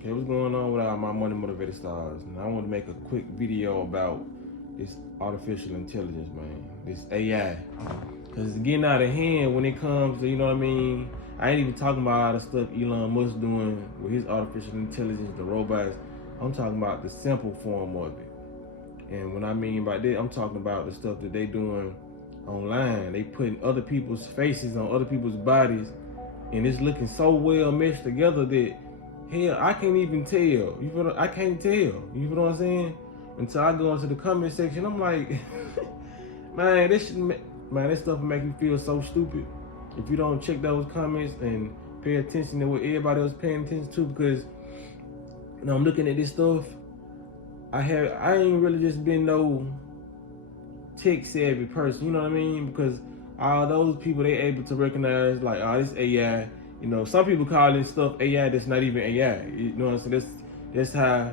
Okay, what's going on with all my money motivated stars? And I want to make a quick video about this artificial intelligence, man. This AI. Because it's getting out of hand when it comes to, you know what I mean? I ain't even talking about all the stuff Elon Musk doing with his artificial intelligence, the robots. I'm talking about the simple form of it. And when I mean by that, I'm talking about the stuff that they doing online. They putting other people's faces on other people's bodies, and it's looking so well meshed together that hell, I can't even tell. You feel? I can't tell. You feel what I'm saying? Until I go into the comment section, I'm like, man, this stuff will make you feel so stupid if you don't check those comments and pay attention to what everybody else paying attention to. Because you know, I'm looking at this stuff. I ain't really just been no tech savvy person. You know what I mean? Because all those people, they able to recognize like, oh, this AI. You know, some people call this stuff AI that's not even AI. You know what I'm saying? That's how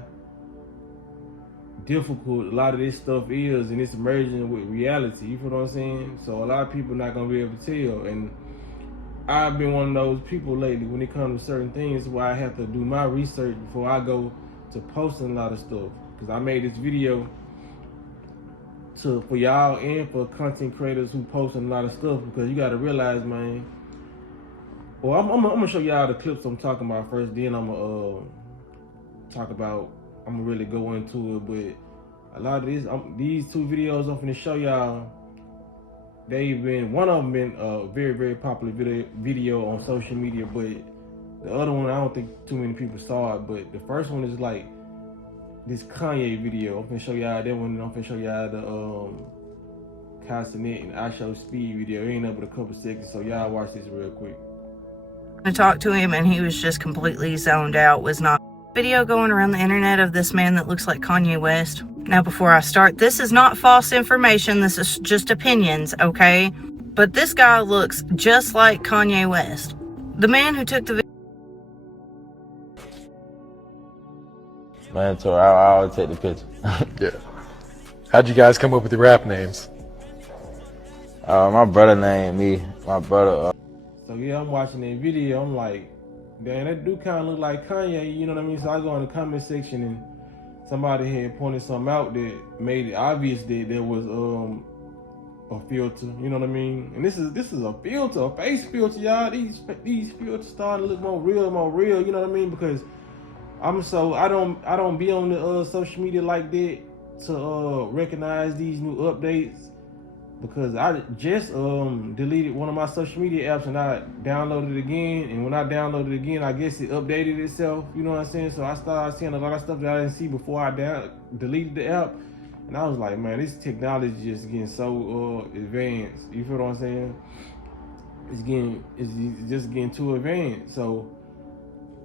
difficult a lot of this stuff is, and it's merging with reality. You feel what I'm saying? So a lot of people not gonna be able to tell. And I've been one of those people lately when it comes to certain things where I have to do my research before I go to posting a lot of stuff. Because I made this video for y'all and for content creators who posting a lot of stuff, because you gotta realize, man. Well, I'm gonna show y'all the clips I'm talking about first. Then I'm gonna really go into it. But a lot of these two videos I'm finna show y'all, one of them been a very, very popular video on social media, but the other one, I don't think too many people saw it. But the first one is like this Kanye video. I'm finna show y'all that one, and I'm finna show y'all the Castanet and I Show Speed video. It ain't up but a couple seconds, so y'all watch this real quick. To talk to him, and he was just completely zoned out. Was not video going around the internet of this man that looks like Kanye West. Now, before I start, this is not false information. This is just opinions, okay? But this guy looks just like Kanye West. The man who took the video. Man, so I'll take the picture. Yeah. How'd you guys come up with the rap names? My brother named me. My brother. So yeah, I'm watching that video. I'm like, damn, that dude kind of look like Kanye. You know what I mean? So I go in the comment section, and somebody had pointed something out that made it obvious that there was a filter. You know what I mean? And this is a filter, a face filter, y'all. These filters starting to look more real and more real. You know what I mean? Because I don't be on the social media like that to recognize these new updates. Because I just deleted one of my social media apps and I downloaded it again. And when I downloaded it again, I guess it updated itself. You know what I'm saying? So I started seeing a lot of stuff that I didn't see before I deleted the app. And I was like, man, this technology is just getting so advanced. You feel what I'm saying? It's just getting too advanced. So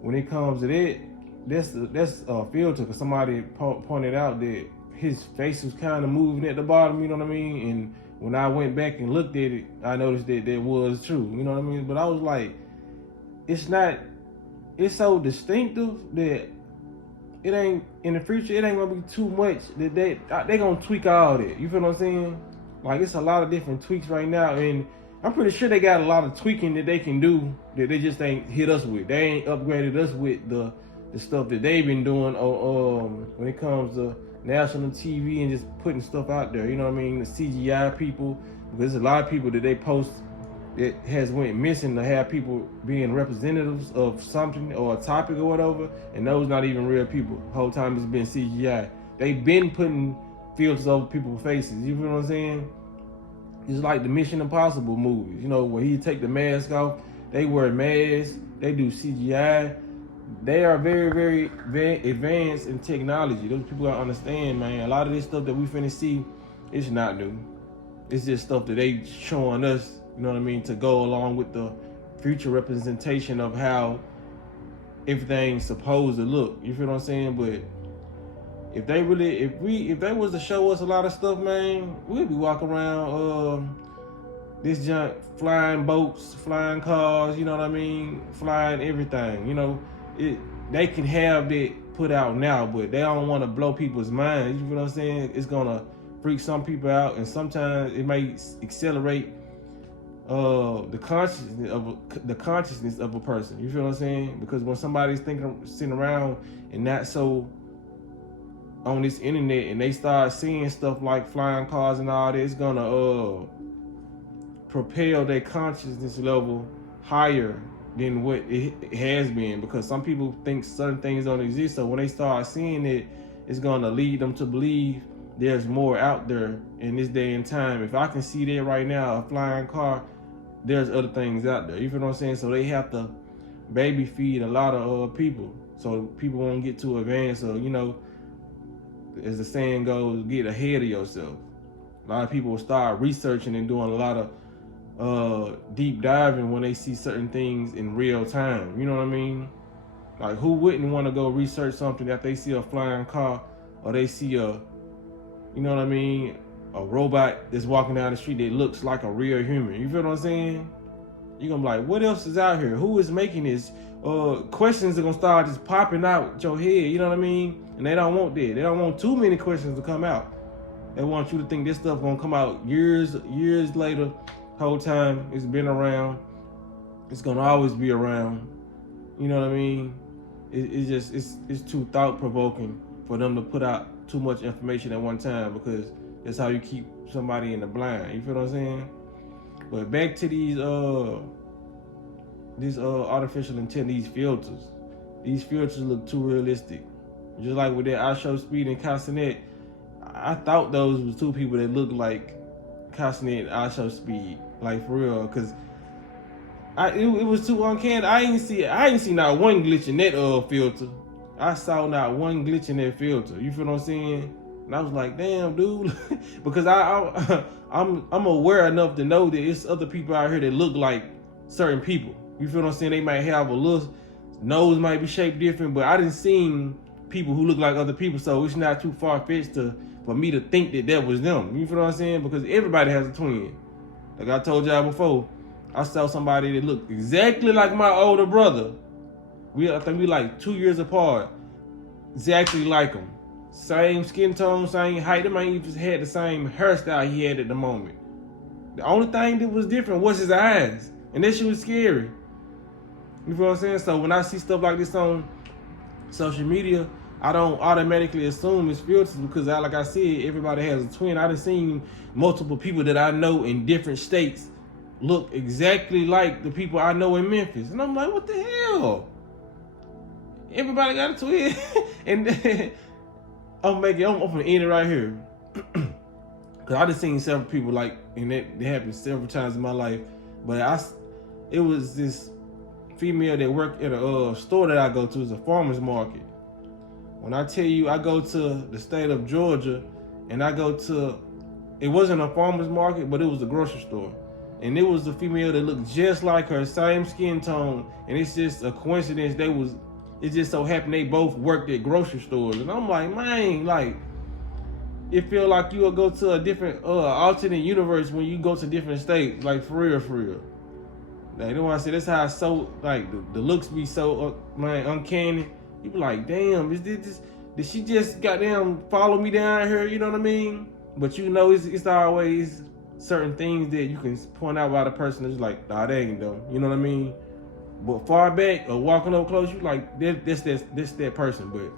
when it comes to that, that's a filter. Because somebody pointed out that his face was kind of moving at the bottom. You know what I mean? And when I went back and looked at it, I noticed that that was true. You know what I mean? But I was like, it's so distinctive that it ain't, in the future, it ain't gonna be too much that they gonna tweak all that. You feel what I'm saying? Like, it's a lot of different tweaks right now, and I'm pretty sure they got a lot of tweaking that they can do that they just ain't hit us with. They ain't upgraded us with the stuff that they've been doing when it comes to national TV and just putting stuff out there. You know what I mean? The CGI people, because there's a lot of people that they post that has went missing to have people being representatives of something or a topic or whatever, and those not even real people. The whole time it's been CGI. They've been putting filters over people's faces. You feel what I'm saying? It's like the Mission Impossible movies, you know, where he take the mask off, they wear masks, they do CGI. They are very, very, very advanced in technology. Those people gotta understand, man. A lot of this stuff that we finna see, it's not new. It's just stuff that they showing us, you know what I mean, to go along with the future representation of how everything's supposed to look. You feel what I'm saying? But if they was to show us a lot of stuff, man, we'd be walking around this junk, flying boats, flying cars, you know what I mean, flying everything, you know. They can have that put out now, but they don't want to blow people's minds. You know what I'm saying? It's gonna freak some people out, and sometimes it may accelerate the consciousness of a person. You feel what I'm saying? Because when somebody's sitting around and not so on this internet, and they start seeing stuff like flying cars and all that, it's gonna propel their consciousness level higher than what it has been, because some people think certain things don't exist. So when they start seeing it, it's gonna lead them to believe there's more out there in this day and time. If I can see that right now, a flying car, there's other things out there. You feel what I'm saying? So they have to baby feed a lot of people, so people won't get too advanced, or, you know, as the saying goes, get ahead of yourself. A lot of people will start researching and doing a lot of deep diving when they see certain things in real time. You know what I mean? Like, who wouldn't want to go research something that they see a flying car, or they see a, you know what I mean, a robot that's walking down the street that looks like a real human? You feel what I'm saying? You're gonna be like, what else is out here? Who is making this? Questions are gonna start just popping out your head, you know what I mean? And they don't want that. They don't want too many questions to come out. They want you to think this stuff gonna come out years later. Whole time it's been around. It's gonna always be around. You know what I mean? It's too thought-provoking for them to put out too much information at one time, because that's how you keep somebody in the blind. You feel what I'm saying? But back to these artificial intelligence, these filters look too realistic. Just like with that I Show Speed and Castanet, I thought those was two people that looked like Castanet and I Show Speed, like, for real, because it was too uncanny. I ain't see not one glitch in that filter. I saw not one glitch in that filter. You feel what I'm saying? And I was like, damn, dude, because I'm aware enough to know that it's other people out here that look like certain people. You feel what I'm saying? They might have a little nose, might be shaped different, but I didn't see people who look like other people, so it's not too far-fetched for me to think that was them. You feel what I'm saying? Because everybody has a twin. Like I told y'all before, I saw somebody that looked exactly like my older brother. I think we like 2 years apart. Exactly like him. Same skin tone, same height. They might even had the same hairstyle he had at the moment. The only thing that was different was his eyes. And that shit was scary. You feel what I'm saying? So when I see stuff like this on social media, I don't automatically assume it's filters, because like I said, everybody has a twin. I done seen multiple people that I know in different states look exactly like the people I know in Memphis. And I'm like, what the hell? Everybody got a twin. And I'm gonna end it right here. Cause I just seen several people, like, and it happened several times in my life. But it was this female that worked at a store that I go to. It's a farmer's market. When I tell you I go to the state of Georgia, and it wasn't a farmer's market, but it was a grocery store. And it was a female that looked just like her, same skin tone. And it's just a coincidence it just so happened they both worked at grocery stores. And I'm like, man, like, it feel like you will go to a different alternate universe when you go to different states, like, for real. Like, you know what I say? That's how it's so, like, the looks be so uncanny. You be like, damn, did she just goddamn follow me down here? You know what I mean? But you know, it's always certain things that you can point out about a person that's like, nah, they ain't them. You know what I mean? But far back or walking up close, you like, this that person. But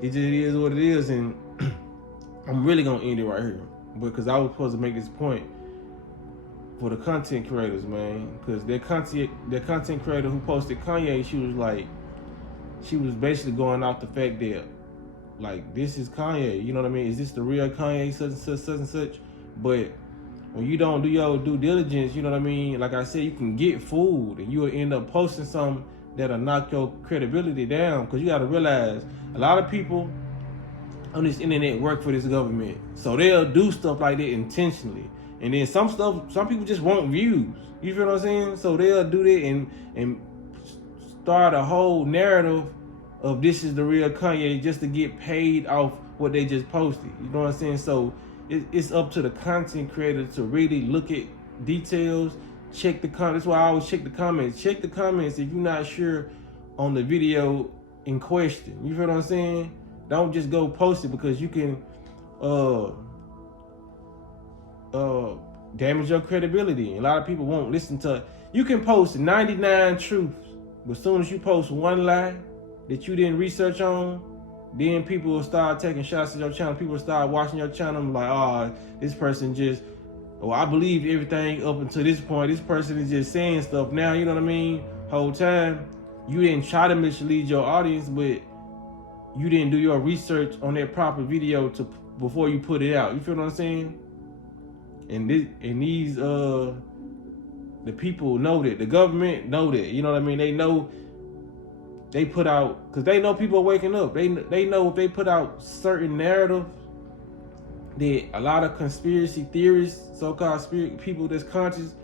it just is what it is, and I'm really gonna end it right here, because I was supposed to make this point for the content creators, man. Because their content creator who posted Kanye, she was basically going off the fact that, like, this is Kanye. You know what I mean? Is this the real Kanye, such and such? But when you don't do your due diligence, you know what I mean? Like I said, you can get fooled, and you will end up posting something that'll knock your credibility down. Because you got to realize, a lot of people on this internet work for this government, so they'll do stuff like that intentionally. And then some people just want views. You feel what I'm saying? So they'll do that and start a whole narrative of this is the real Kanye, just to get paid off what they just posted. You know what I'm saying? So it's up to the content creator to really look at details, check the comments. That's why I always check the comments. Check the comments if you're not sure on the video in question. You feel what I'm saying? Don't just go post it, because you can damage your credibility. A lot of people won't listen to. You can post 99 truths, but as soon as you post one lie that you didn't research on, then people will start taking shots at your channel. People will start watching your channel like, oh, this person just, oh, I believe everything up until this point. This person is just saying stuff now, you know what I mean? Whole time, you didn't try to mislead your audience, but you didn't do your research on that proper video before you put it out. You feel what I'm saying? And these the people know that. The government know that. You know what I mean? They know. They put out, because they know people are waking up. They know if they put out certain narratives that a lot of conspiracy theorists, so-called people that's conscious,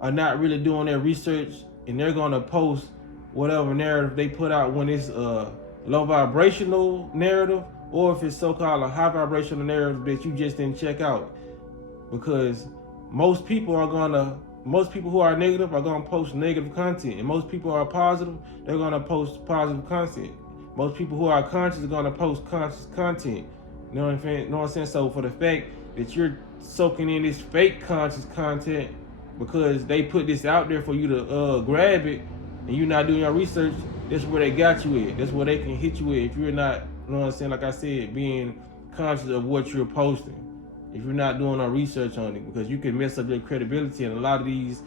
are not really doing their research, and they're gonna post whatever narrative they put out when it's a low vibrational narrative, or if it's so-called a high vibrational narrative that you just didn't check out. Because most people who are negative are gonna post negative content, and most people who are positive, they're gonna post positive content. Most people who are conscious are gonna post conscious content. You know what I'm saying? So for the fact that you're soaking in this fake conscious content because they put this out there for you to grab it, and you're not doing your research, that's where they got you at. That's where they can hit you at if you're not, you know what I'm saying, like I said, being conscious of what you're posting. If you're not doing no research on it, because you can mess up your credibility. And a lot of these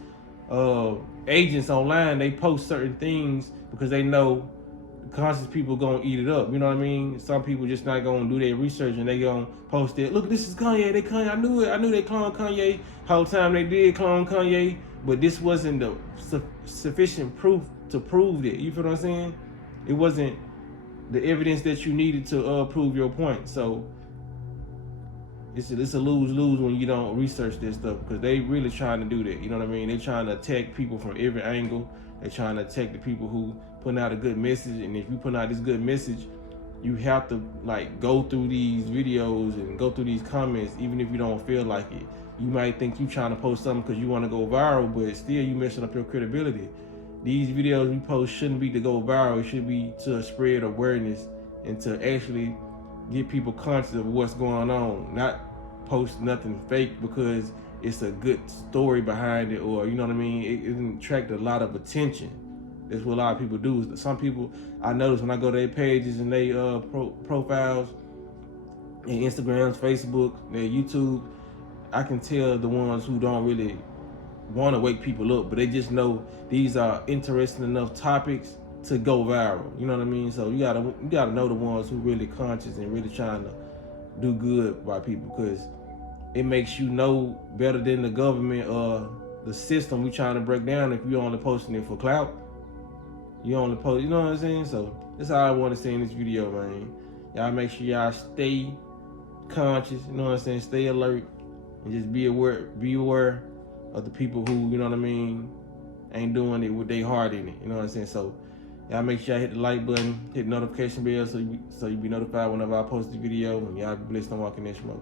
agents online, they post certain things because they know conscious people gonna eat it up. You know what I mean? Some people just not gonna do their research, and they gonna post it. Look, this is Kanye. I knew it. I knew they cloned Kanye. Whole time they did clone Kanye, but this wasn't the sufficient proof to prove it. You feel what I'm saying? It wasn't the evidence that you needed to prove your point. So it's a lose-lose when you don't research this stuff, because they really trying to do that. You know what I mean? They trying to attack people from every angle. They trying to attack the people who putting out a good message. And if you put out this good message, you have to like go through these videos and go through these comments, even if you don't feel like it. You might think you trying to post something because you want to go viral, but still you messing up your credibility. These videos we post shouldn't be to go viral. It should be to spread awareness and to actually get people conscious of what's going on, not post nothing fake because it's a good story behind it, or you know what I mean, it attract a lot of attention. That's what a lot of people do. Some people, I notice when I go to their pages and they profiles, their Instagrams, Facebook, their YouTube, I can tell the ones who don't really want to wake people up, but they just know these are interesting enough topics to go viral. You know what I mean? So you gotta know the ones who really conscious and really trying to do good by people, because it makes you know better than the government or the system we trying to break down. If you're only posting it for clout, you only post, you know what I'm saying? So that's all I want to say in this video, man. Y'all make sure y'all stay conscious, you know what I'm saying? Stay alert, and just be aware of the people who, you know what I mean, ain't doing it with their heart in it, you know what I'm saying? So y'all make sure y'all hit the like button, hit the notification bell so you be notified whenever I post the video, and y'all be blessed on walking this smoke.